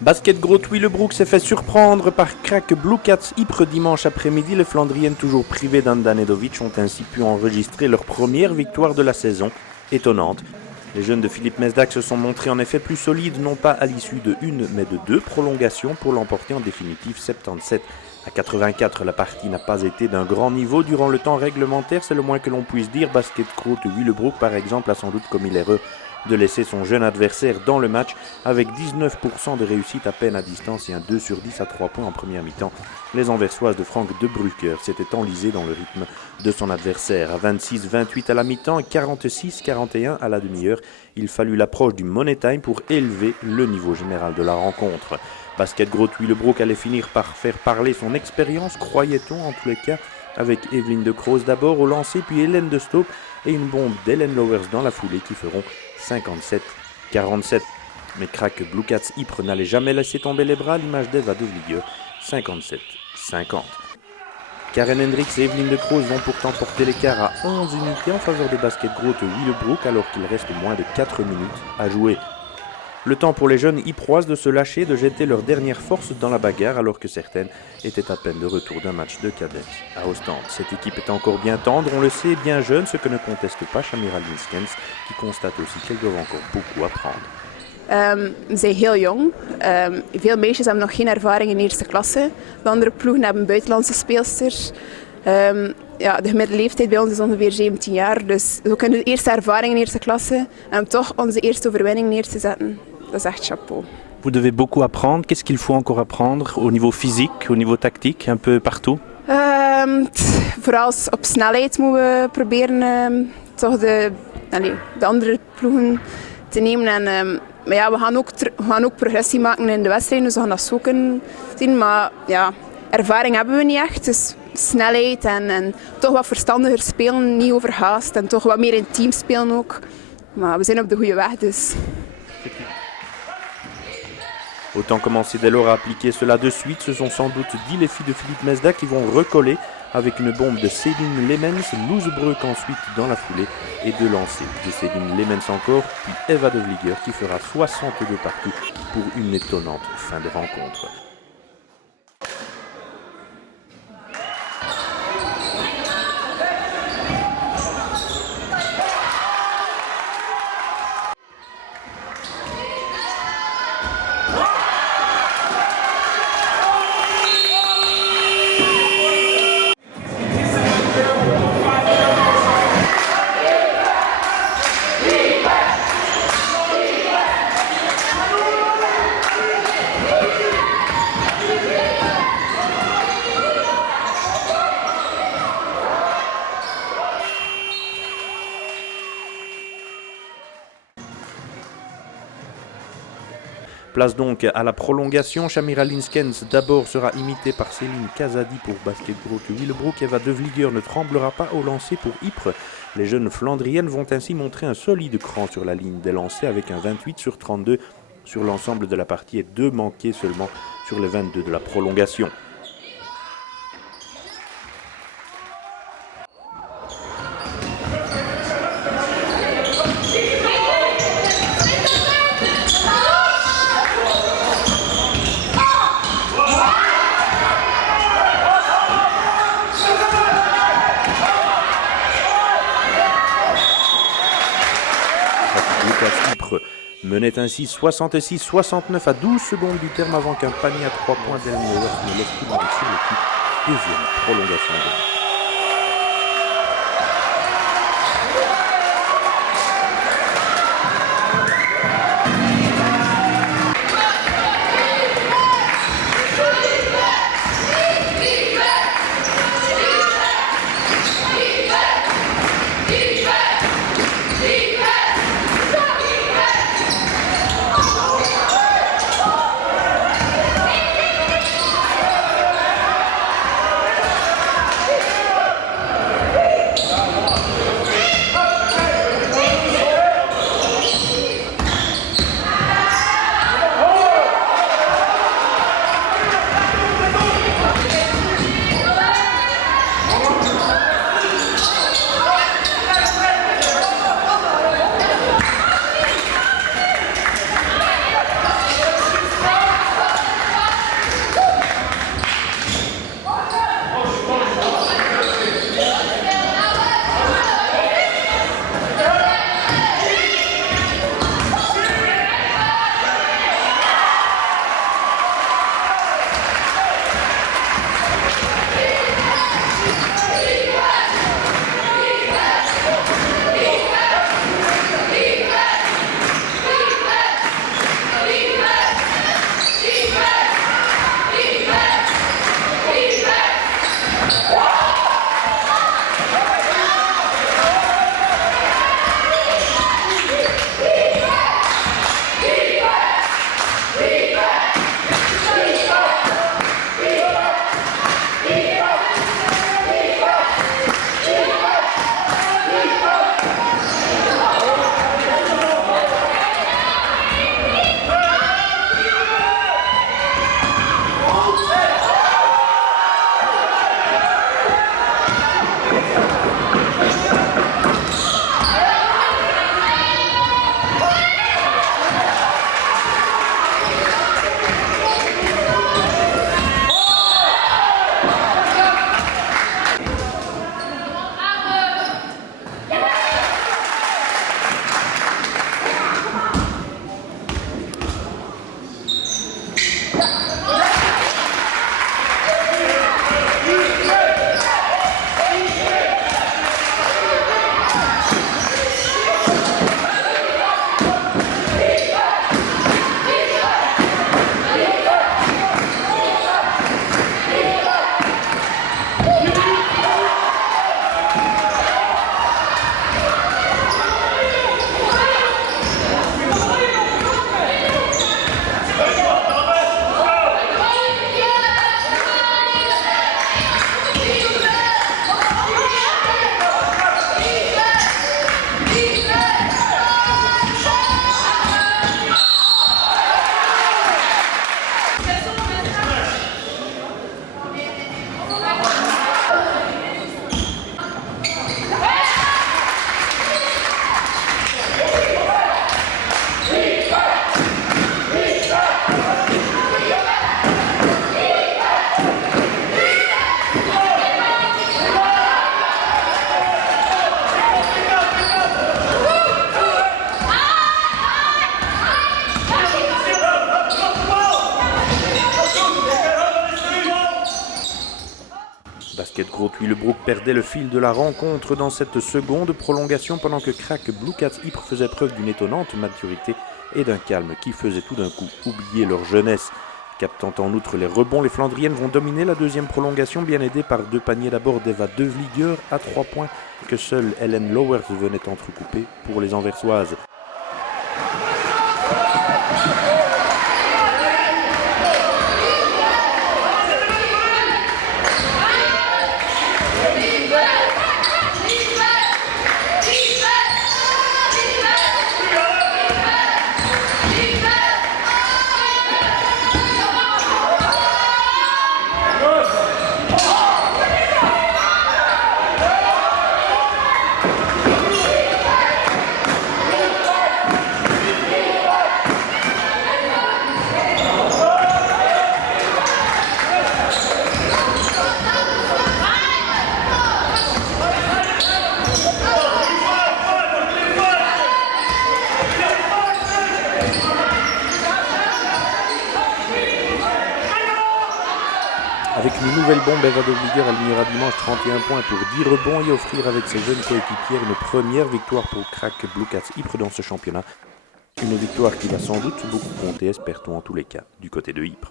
Basket Groot Willebroek s'est fait surprendre par Krak Blue Cats Ypres dimanche après-midi. Les Flandriennes, toujours privées d'Andanovic, ont ainsi pu enregistrer leur première victoire de la saison. Étonnante. Les jeunes de Philippe Mesdac se sont montrés en effet plus solides, non pas à l'issue de une, mais de deux prolongations pour l'emporter en définitive 77 à 84. La partie n'a pas été d'un grand niveau durant le temps réglementaire, c'est le moins que l'on puisse dire. Basket Groot Willebroek, par exemple, a sans doute commis l'erreur de laisser son jeune adversaire dans le match avec 19% de réussite à peine à distance et un 2 sur 10 à 3 points en première mi-temps. Les Anversoises de Frank de Brucker s'étaient enlisées dans le rythme de son adversaire. À 26-28 à la mi-temps et 46-41 à la demi-heure, il fallut l'approche du Money Time pour élever le niveau général de la rencontre. Basket Groot Willebroek allait finir par faire parler son expérience, croyait-on en tous les cas, avec Evelyne de Kroos d'abord au lancer, puis Hélène de Stoop et une bombe d'Hélène Lowers dans la foulée qui feront 57-47. Mais Krak Blue Cats Ypres n'allait jamais laisser tomber les bras, l'image d'Eva de Vlieger, 57-50. Karen Hendricks et Evelyne de Kroos vont pourtant porter l'écart à 11 unités en faveur de Basket Groot Willebroek alors qu'il reste moins de 4 minutes à jouer. Le temps pour les jeunes Yproises de se lâcher, de jeter leur dernière force dans la bagarre alors que certaines étaient à peine de retour d'un match de cadettes à Ostende. Cette équipe est encore bien tendre, on le sait, bien jeune, ce que ne conteste pas Shamira Linskens, qui constate aussi qu'elles doivent encore beaucoup apprendre. We zijn heel jong. Veel meisjes hebben nog geen ervaring in eerste klasse. De andere ploegen hebben buitenlandse speelsters. De gemiddelde leeftijd bij ons is ongeveer 17 jaar. Dus we kunnen de eerste ervaring in eerste klasse en om toch onze eerste overwinning neer te zetten. Dat is echt chapeau. Vous devez beaucoup apprendre. Qu'est-ce qu'il faut encore apprendre au niveau physique, au niveau tactique, un peu partout? Vooral op snelheid moeten we proberen toch de andere ploegen te nemen. En, maar ja, we gaan ook progressie maken in de wedstrijden, dus we gaan dat zo kunnen zien. Maar ja, ervaring hebben we niet echt. Dus snelheid en toch wat verstandiger spelen, niet overhaast. En toch wat meer in team spelen ook. Maar we zijn op de goede weg dus. Autant commencer dès lors à appliquer cela de suite, ce sont sans doute 10 les filles de Philippe Mesdac qui vont recoller avec une bombe de Céline Lemens, Loesbreuk ensuite dans la foulée et deux lancers de Céline Lemens encore, puis Eva de Vlieger qui fera 62 partout pour une étonnante fin de rencontre. Place donc à la prolongation. Shamira Linskens d'abord sera imitée par Céline Kazadi pour Basket Groot Willebroek. Eva de Vlieger ne tremblera pas au lancer pour Ypres. Les jeunes Flandriennes vont ainsi montrer un solide cran sur la ligne des lancers avec un 28 sur 32 sur l'ensemble de la partie et 2 manqués seulement sur les 22 de la prolongation. Menait ainsi 66-69 à 12 secondes du terme avant qu'un panier à 3 points d'Hélène Lowers ne laisse tout le monde sur le coup. Deuxième prolongation de Grothuis, Le Brook perdait le fil de la rencontre dans cette seconde prolongation pendant que Crac Blue Cats Ypres faisait preuve d'une étonnante maturité et d'un calme qui faisait tout d'un coup oublier leur jeunesse. Captant en outre les rebonds, les Flandriennes vont dominer la deuxième prolongation, bien aidées par 2 paniers d'abord d'Eva De Vlieger à 3 points que seule Helen Lowers venait entrecouper pour les Anversoises. Avec une nouvelle bombe, Eva De Vlieger alignera dimanche 31 points pour 10 rebonds et offrir avec ses jeunes coéquipières une première victoire pour Crac Blue Cats Ypres dans ce championnat. Une victoire qui va sans doute beaucoup compter, espère-t-on en tous les cas, du côté de Ypres.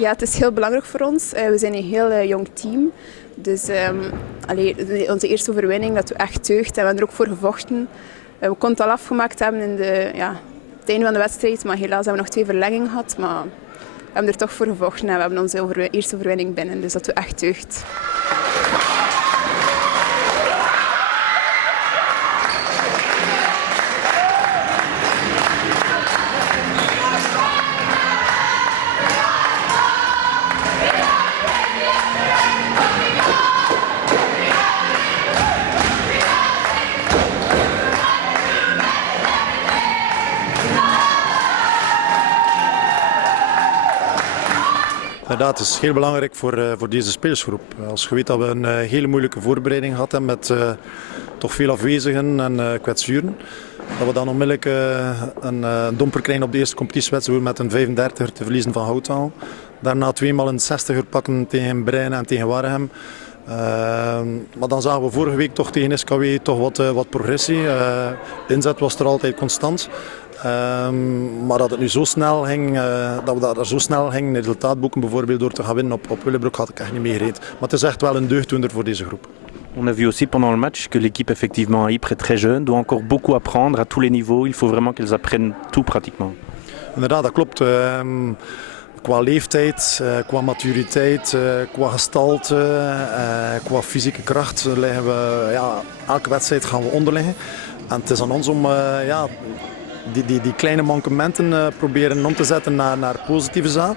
Ja, het is heel belangrijk voor ons. We zijn een heel jong team. Dus onze eerste overwinning, dat we echt teugt. En we hebben er ook voor gevochten. We konden het al afgemaakt hebben in het einde van de wedstrijd. Maar helaas hebben we nog 2 verlengingen gehad. Maar we hebben er toch voor gevochten en we hebben onze eerste overwinning binnen. Dus dat we echt teugt. Inderdaad, het is heel belangrijk voor deze spelersgroep. Als je weet dat we een hele moeilijke voorbereiding gehad hebben met toch veel afwezigen en kwetsuren. Dat we dan onmiddellijk een domper krijgen op de eerste competitiewedstrijd met een 35er te verliezen van Houtaal. Daarna 2 maal een 60er pakken tegen Brein en tegen Waregem. Maar dan zagen we vorige week toch tegen SKW toch wat progressie. Inzet was er altijd constant. Maar dat het nu zo snel ging, dat we daar zo snel gingen resultaat boeken, bijvoorbeeld door te gaan winnen op Willebroek, had ik echt niet mee gereden. Maar het is echt wel een deugddoener voor deze groep. On a vu aussi pendant le match que l'équipe effectivement à Ypres est très jeune, doit encore beaucoup apprendre à tous les niveaux. Il faut vraiment qu'elles apprennent tout pratiquement. Inderdaad, dat klopt. Qua leeftijd, qua maturiteit, qua gestalte, qua fysieke kracht liggen we, elke wedstrijd gaan we onderliggen. En het is aan ons om die kleine mankementen proberen om te zetten naar positieve zaken.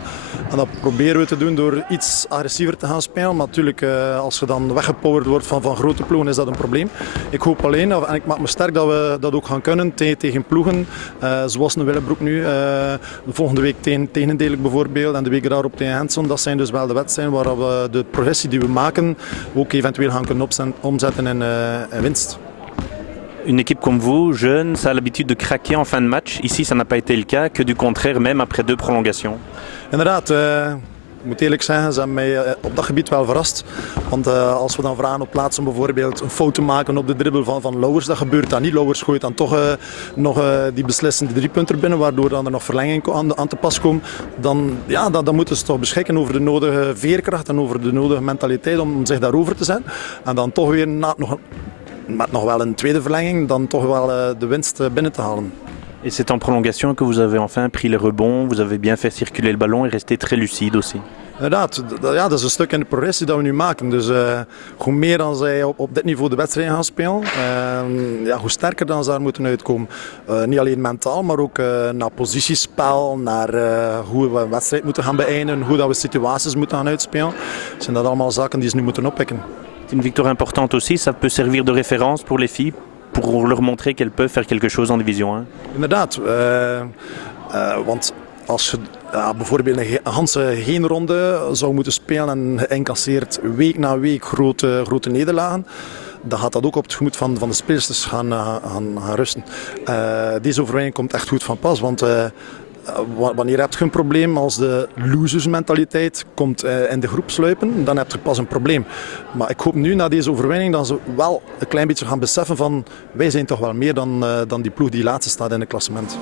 En dat proberen we te doen door iets agressiever te gaan spelen. Maar natuurlijk, als je dan weggepowerd wordt van grote ploegen, is dat een probleem. Ik hoop alleen, en ik maak me sterk dat we dat ook gaan kunnen tegen ploegen. Zoals een Willebroek nu, de volgende week tegen Tegendelijk bijvoorbeeld. En de week daarop tegen Henson. Dat zijn dus wel de wedstrijden waar we de progressie die we maken ook eventueel gaan kunnen omzetten in winst. Une équipe comme vous, jeune, ça a l'habitude de craquer en fin de match. Ici, ça n'a pas été le cas, que du contraire, même après 2 prolongations. Inderdaad, ik moet eerlijk zeggen, ze hebben mij op dat gebied wel verrast. Want als we dan vragen op plaats om bijvoorbeeld een fout te maken op de dribbel van Lauwers, dat gebeurt dan niet. Lauwers gooit dan toch nog die beslissende 3-punter binnen, waardoor dan er nog verlenging aan te pas komt. Dan moeten ze toch beschikken over de nodige veerkracht en over de nodige mentaliteit om zich daarover te zetten. En dan toch weer met nog wel een tweede verlenging, dan toch wel de winst binnen te halen. Et c'est en prolongation que vous avez enfin pris les rebonds, vous avez bien fait circuler le ballon et resté très lucide aussi. Inderdaad, dat is een stuk in de progressie dat we nu maken. Dus hoe meer dan zij op dit niveau de wedstrijd gaan spelen, hoe sterker dan ze daar moeten uitkomen. Niet alleen mentaal, maar ook naar positiespel, naar hoe we een wedstrijd moeten gaan beëindigen, hoe dat we situaties moeten gaan uitspelen. Zijn dat allemaal zaken die ze nu moeten oppikken. C'est une victoire importante aussi, ça peut servir de référence pour les filles, pour leur montrer qu'elles peuvent faire quelque chose en division 1. Inderdaad, want als je bijvoorbeeld een hele ronde zou moeten spelen en je incasseert week na week grote nederlagen, dan gaat dat ook op het gemoed van de speelsters gaan rusten. Deze overwinning komt echt goed van pas, want wanneer heb je een probleem als de losersmentaliteit komt in de groep sluipen, dan heb je pas een probleem. Maar ik hoop nu na deze overwinning dat ze wel een klein beetje gaan beseffen van wij zijn toch wel meer dan die ploeg die laatste staat in het klassement.